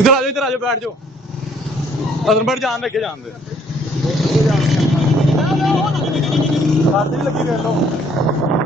इधर आ जाओ बैठ जाओ अदर जान दे जान दे लगी देख लो